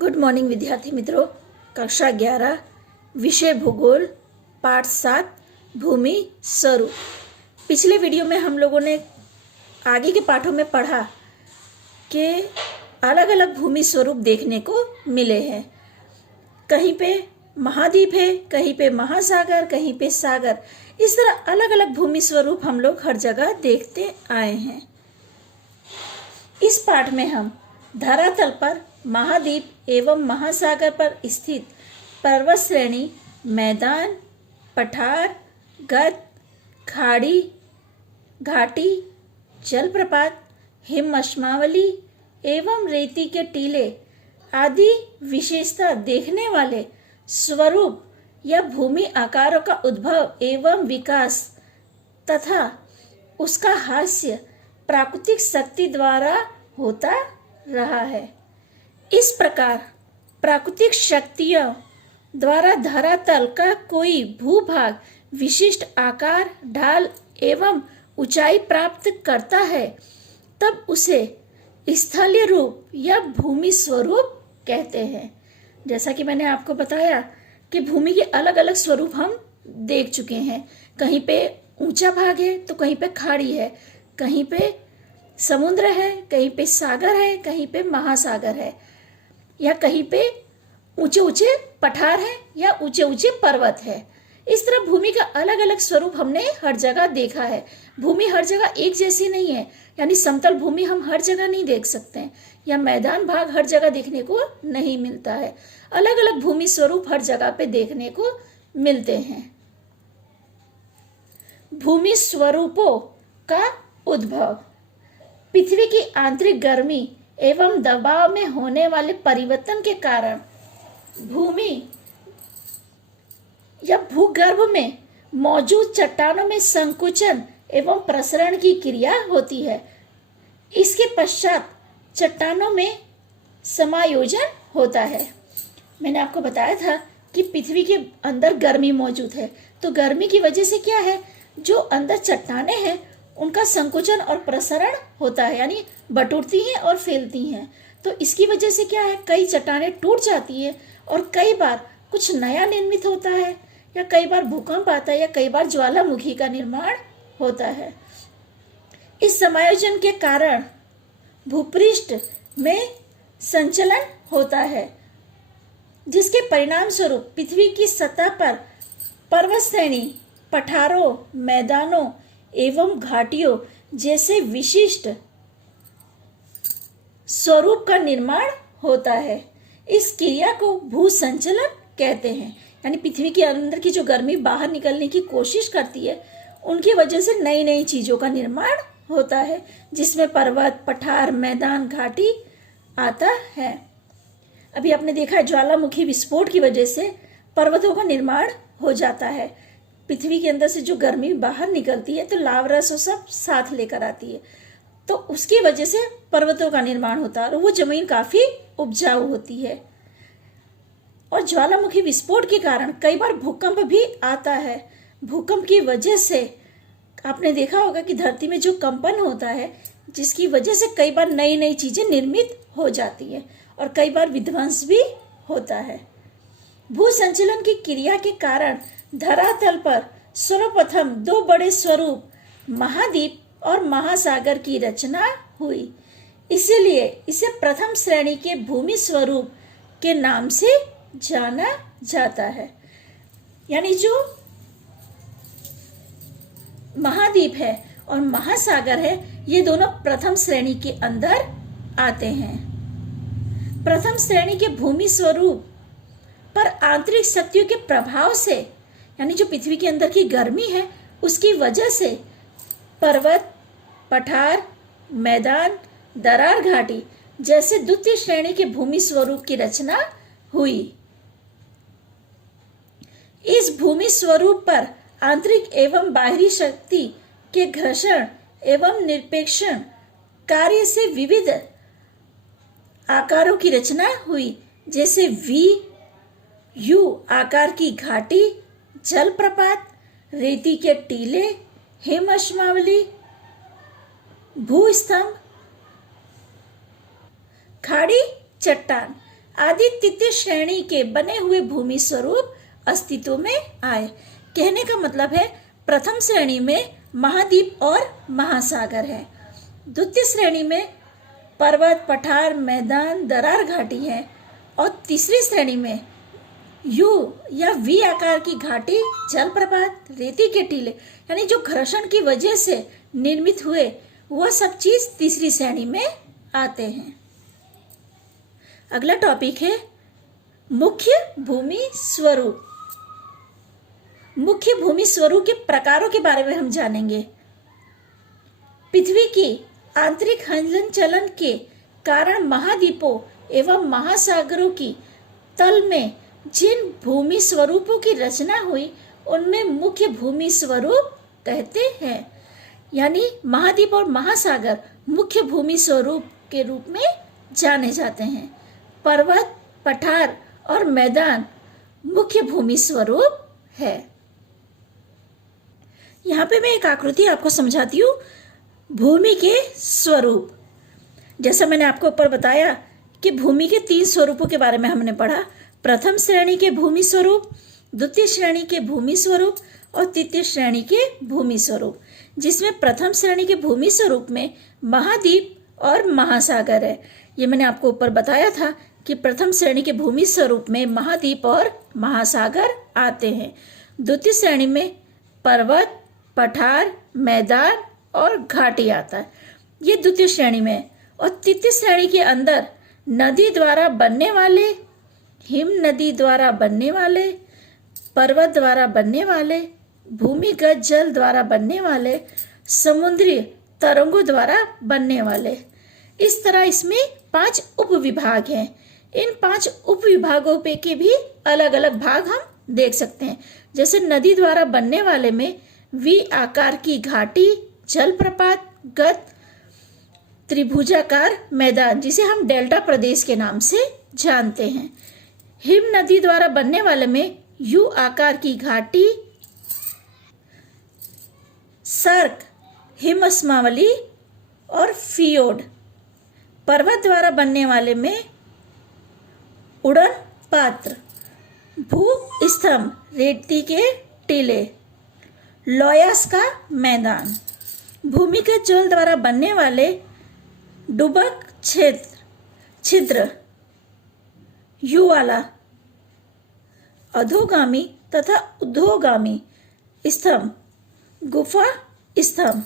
Good morning विद्यार्थी मित्रों। कक्षा 11 विषय भूगोल पाठ 7 भूमि स्वरूप। पिछले वीडियो में हम लोगों ने आगे के पाठों में पढ़ा कि अलग अलग भूमि स्वरूप देखने को मिले हैं। कहीं पे महाद्वीप है, कहीं पे महासागर, कहीं पे सागर। इस तरह अलग अलग भूमि स्वरूप हम लोग हर जगह देखते आए हैं। इस पाठ में हम धरातल पर महाद्वीप एवं महासागर पर स्थित पर्वत श्रेणी, मैदान, पठार, गद, खाड़ी, घाटी, जलप्रपात, हिमअश्मावली एवं रेती के टीले आदि विशेषता देखने वाले स्वरूप या भूमि आकारों का उद्भव एवं विकास तथा उसका हास्य प्राकृतिक शक्ति द्वारा होता रहा है। इस प्रकार प्राकृतिक शक्तियों द्वारा धरातल का कोई भूभाग विशिष्ट आकार, ढाल एवं ऊंचाई प्राप्त करता है, तब उसे स्थलीय रूप या भूमि स्वरूप कहते हैं। जैसा कि मैंने आपको बताया कि भूमि के अलग अलग स्वरूप हम देख चुके हैं। कहीं पे ऊंचा भाग है तो कहीं पे खाड़ी है, कहीं पे समुद्र है, कहीं पे सागर है, कहीं पे महासागर है, या कहीं पे ऊंचे ऊंचे पठार है या ऊंचे ऊंचे पर्वत है। इस तरह भूमि का अलग अलग स्वरूप हमने हर जगह देखा है। भूमि हर जगह एक जैसी नहीं है, यानी समतल भूमि हम हर जगह नहीं देख सकते हैं, या मैदान भाग हर जगह देखने को नहीं मिलता है। अलग अलग भूमि स्वरूप हर जगह पे देखने को मिलते हैं। भूमि स्वरूपों का उद्भव। पृथ्वी की आंतरिक गर्मी एवं दबाव में होने वाले परिवर्तन के कारण भूमि या भूगर्भ में मौजूद चट्टानों में संकुचन एवं प्रसरण की क्रिया होती है। इसके पश्चात चट्टानों में समायोजन होता है। मैंने आपको बताया था कि पृथ्वी के अंदर गर्मी मौजूद है, तो गर्मी की वजह से क्या है, जो अंदर चट्टानें हैं उनका संकुचन और प्रसरण होता है, यानी बटुरती हैं और फैलती हैं। तो इसकी वजह से क्या है, कई चट्टानें टूट जाती है और कई बार कुछ नया निर्मित होता है, या कई बार भूकंप आता है, या कई बार ज्वालामुखी का निर्माण होता है। इस समायोजन के कारण भूपृष्ठ में संचलन होता है, जिसके परिणाम स्वरूप पृथ्वी की सतह पर पर्वत श्रेणी, पठारों, मैदानों एवं घाटियों जैसे विशिष्ट स्वरूप का निर्माण होता है। इस क्रिया को भूसंचलन कहते हैं, यानी पृथ्वी के अंदर की जो गर्मी बाहर निकलने की कोशिश करती है, उनकी वजह से नई नई चीजों का निर्माण होता है, जिसमें पर्वत, पठार, मैदान, घाटी आता है। अभी आपने देखा है ज्वालामुखी विस्फोट की वजह से पर्वतों का निर्माण हो जाता है। पृथ्वी के अंदर से जो गर्मी बाहर निकलती है तो लावा सब साथ लेकर आती है, तो उसकी वजह से पर्वतों का निर्माण होता है और वो जमीन काफी उपजाऊ होती है। और ज्वालामुखी विस्फोट के कारण कई बार भूकंप भी आता है। भूकंप की वजह से आपने देखा होगा कि धरती में जो कंपन होता है, जिसकी वजह से कई बार नई नई चीजें निर्मित हो जाती है और कई बार विध्वंस भी होता है। भूसंचलन की क्रिया के कारण धरातल पर सर्वप्रथम दो बड़े स्वरूप महाद्वीप और महासागर की रचना हुई। इसीलिए इसे प्रथम श्रेणी के भूमि स्वरूप के नाम से जाना जाता है। यानी जो महाद्वीप है और महासागर है, ये दोनों प्रथम श्रेणी के अंदर आते हैं। प्रथम श्रेणी के भूमि स्वरूप पर आंतरिक शक्तियों के प्रभाव से, यानी जो पृथ्वी के अंदर की गर्मी है उसकी वजह से पर्वत, पठार, मैदान, दरार घाटी जैसे द्वितीय श्रेणी के भूमि स्वरूप की रचना हुई। इस भूमि स्वरूप पर आंतरिक एवं बाहरी शक्ति के घर्षण एवं निरपेक्षण कार्य से विविध आकारों की रचना हुई, जैसे वी, यू आकार की घाटी, जलप्रपात, रेती के टीले, हिमअश्मावली, भूस्तंभ, खाड़ी, चट्टान आदि तृतीय श्रेणी के बने हुए भूमि स्वरूप अस्तित्व में आए। कहने का मतलब है प्रथम श्रेणी में महाद्वीप और महासागर है, द्वितीय श्रेणी में पर्वत, पठार, मैदान, दरार, घाटी है और तीसरी श्रेणी में यू या वी आकार की घाटी, जलप्रपात, रेती के टीले यानी जो घर्षण की वजह से निर्मित हुए वह सब चीज तीसरी श्रेणी में आते हैं। अगला टॉपिक है मुख्य भूमि स्वरूप। मुख्य भूमि स्वरूप के प्रकारों के बारे में हम जानेंगे। पृथ्वी की आंतरिक हलचल चलन के कारण महाद्वीपों एवं महासागरों की तल में जिन भूमि स्वरूपों की रचना हुई उनमें मुख्य भूमि स्वरूप कहते हैं। यानी महाद्वीप और महासागर मुख्य भूमि स्वरूप के रूप में जाने जाते हैं। पर्वत, पठार और मैदान मुख्य भूमि स्वरूप है। यहाँ पे मैं एक आकृति आपको समझाती हूँ। भूमि के स्वरूप, जैसा मैंने आपको ऊपर बताया कि भूमि के 3 स्वरूपों के बारे में हमने पढ़ा। प्रथम श्रेणी के भूमि स्वरूप, द्वितीय श्रेणी के भूमि स्वरूप और तृतीय श्रेणी के भूमि स्वरूप, जिसमें प्रथम श्रेणी के भूमि स्वरूप में महाद्वीप और महासागर है। ये मैंने आपको ऊपर बताया था कि प्रथम श्रेणी के भूमि स्वरूप में महाद्वीप और महासागर आते हैं। द्वितीय श्रेणी में पर्वत, पठार, मैदान और घाटी आता है, ये द्वितीय श्रेणी में है। और तृतीय श्रेणी के अंदर नदी द्वारा बनने वाले, हिम नदी द्वारा बनने वाले, पर्वत द्वारा बनने वाले, भूमिगत जल द्वारा बनने वाले, समुद्री तरंगों द्वारा बनने वाले। इस तरह इसमें 5 उप विभाग हैं। इन 5 उप विभागों पे के भी अलग अलग भाग हम देख सकते हैं। जैसे नदी द्वारा बनने वाले में वी आकार की घाटी, जलप्रपात, गत, त्रिभुजाकार मैदान जिसे हम डेल्टा प्रदेश के नाम से जानते हैं। हिम नदी द्वारा बनने वाले में यू आकार की घाटी, सर्क, हिमस्मावली और फियोड। पर्वत द्वारा बनने वाले में उड़न पात्र, भूस्तंभ, रेती के टीले, लोयास का मैदान। भूमिगत जल द्वारा बनने वाले डुबक क्षेत्र, छिद्र, यू वाला, अधोगामी तथा ऊर्ध्वगामी स्तंभ, गुफा स्तंभ।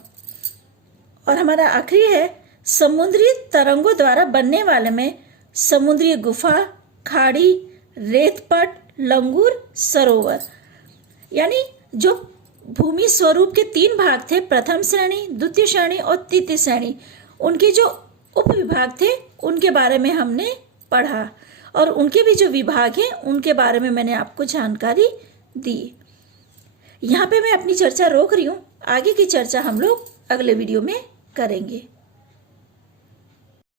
और हमारा आखिरी है समुद्री तरंगों द्वारा बनने वाले में समुद्री गुफा, खाड़ी, रेतपट, लंगूर, सरोवर। यानी जो भूमि स्वरूप के 3 भाग थे, प्रथम श्रेणी, द्वितीय श्रेणी और तृतीय श्रेणी, उनके जो उप विभाग थे उनके बारे में हमने पढ़ा और उनके भी जो विभाग हैं उनके बारे में मैंने आपको जानकारी दी। यहाँ पे मैं अपनी चर्चा रोक रही हूँ, आगे की चर्चा हम लोग अगले वीडियो में करेंगे।